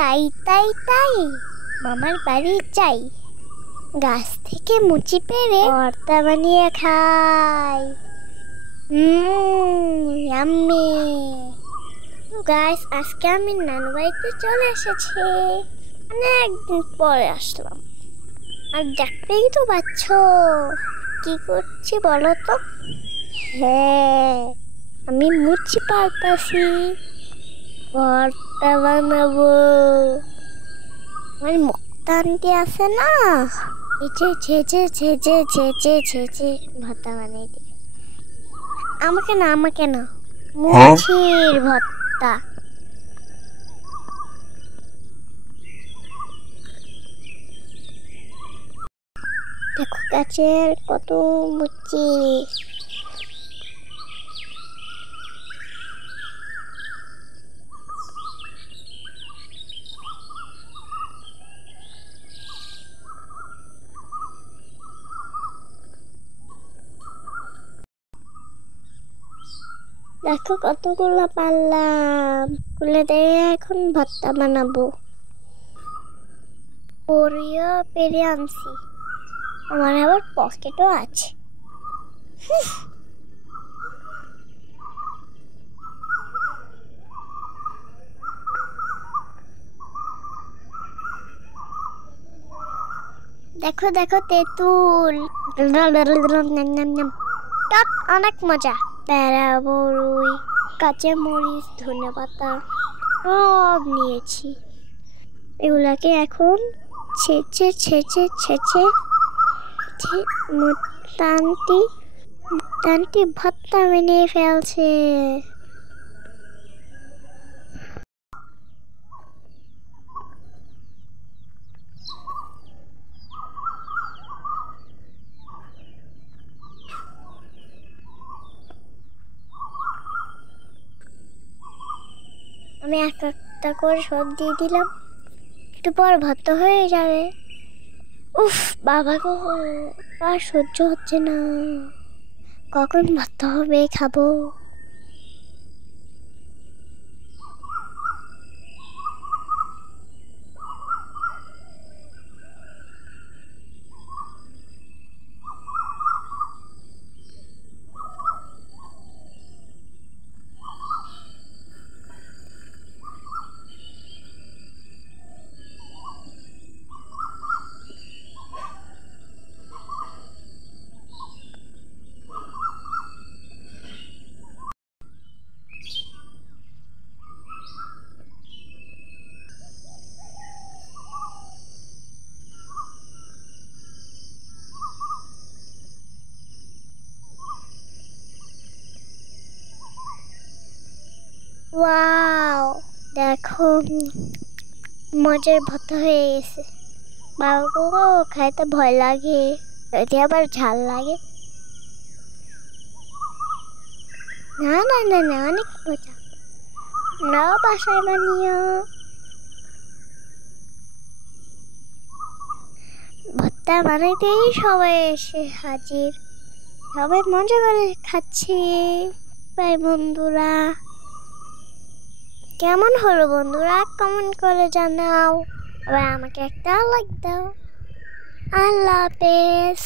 তাই তাই তাই মামার বাড়ি যাই, গাছ থেকে মুচি পেড়ে ভর্তা বানিয়ে খাই। ইয়াম্মি। গাইস, আজকে আমি নানু বাড়িতে চলে এসেছি। অনেকদিন পরে আসলাম, আর দেখতেই তো পাচ্ছ কি করছি বলো তো। হ্যাঁ, আমি মুচি পাল্টাছি, ভর্তা বানাবো। আমার মুক্তা আন্টি আছে না, ছেঁচে ছেঁচে ছেঁচে ছেঁচে ভর্তা বানিয়ে দিবে। আমাকে না মুচির ভর্তা। দেখো গাছের কত মুচি। দেখো কতগুলো পারলাম, খুলে দিয়ে এখন ভর্তা বানাবো। ওরিও পেরে আনছি, আমার আবার পকেটও আছে। দেখো দেখো তেঁতুল, অনেক মজা। প্যারা, বড়ুই, কাঁচা মরিচ, ধনেপাতা সব নিয়েছি। এগুলাকে এখন ছেঁচে ছেঁচে ছেঁচে মুক্তান্টি ভর্তা বানিয়ে ফেলছে। আমি এক একটা করে সব দিয়ে দিলাম, একটু পর ভর্তা হয়ে যাবে। উফ বাবা গো, আর সহ্য হচ্ছে না, কখন ভর্তা হবে খাবো। ওয়াও, দেখো মজার ভর্তা হয়ে গেছে। বাবা খাইতে ভয় লাগে, যদি আবার ঝাল লাগে। না না না না, অনেক মজা। আমরাও বাসায় বানিও। ভর্তা বানাইতেই সবাই এসে হাজির, সবাই মজা করে খাচ্ছি। বাই বন্ধুরা, কেমন হলো বন্ধুরা কমেন্ট করে জানাও, আবার আমাকে একটা লাইক দাও। আল্লাহ হাফেজ।